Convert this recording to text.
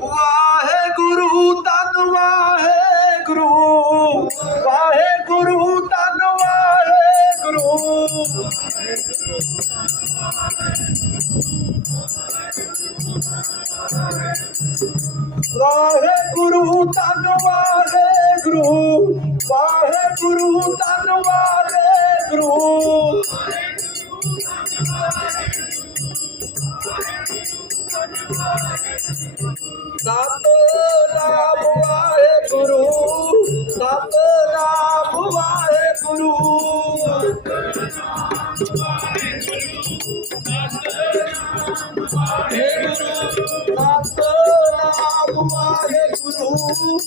ਵਾਹਿਗੁਰੂ ਧੰਨ ਵਾਹਿਗੁਰੂ, ਵਾਹਿਗੁਰੂ ਧੰਨ ਵਾਹਿਗੁਰੂ। ਵਾਹਿਗੁਰੂ ਧੰਨ ਵਾਹਿਗੁਰੂ, ਵਾਹਿਗੁਰੂ ਧੰਨ ਵਾਹਿਗੁਰੂ। ਸਤਿਨਾਮ ਵਾਹਿਗੁਰੂ, ਸਤਿਨਾਮ ਵਾਹਿਗੁਰੂ। ਸਤਿਨਾਮ ਵਾਹਿਗੁਰੂ,